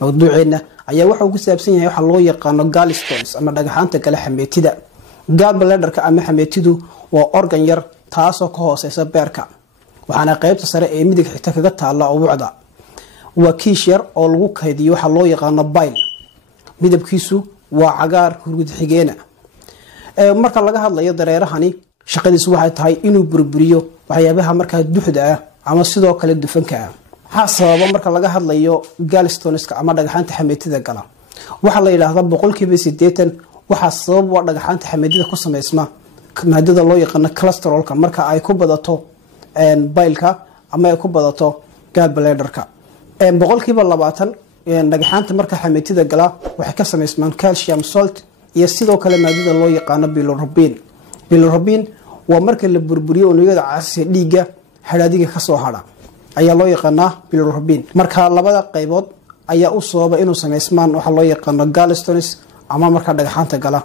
mawduuceena ayaa waxa uu ku saabsan yahay waxa loo yaqaano gallstones ama dhagaxaanta kale xameetida. Gallbladderka ama xameetidu waa organ yar taasoo ka hooseysa beerka, waxaana qaybta sare ee midig xigta kaga taala ubucda. waa kiish yar oo lagu kaydiyo waxa loo yaqaano bile, midabkiisu waa cagaar hurgud xigeena. marka laga hadlayo dareerahani shaqadiisu waxay tahay inuu burburiyo waxyaabaha markaa duxda ah ama sidoo kale dufanka ah. waxaa sababa marka laga hadlayo gallstoneska ama dhagaxaanta xameetida gala waxa la yiraahdaa 80% waxa sabab waa dhagaxaanta xameetida ku sameysma maadada loo yaqaan cholesterolka marka ay ku badato bileka ama ay ku badato gallbladderka. 20% dhagaxaanta marka xameetida gala waxay ka sameysmaan calcium salt iyo sidoo kale maadada loo yaqaan bilirubin. Bilirubin waa marka la burburiyo unugyada caasiga dhiiga xiraadiga ka soo hara ayaa loo yaqaanaa bilirubin. marka labada qaybood ayaa u sababa inuu sameysmaan waxa loo yaqaan gallstones ama marka dhagaxaanta gala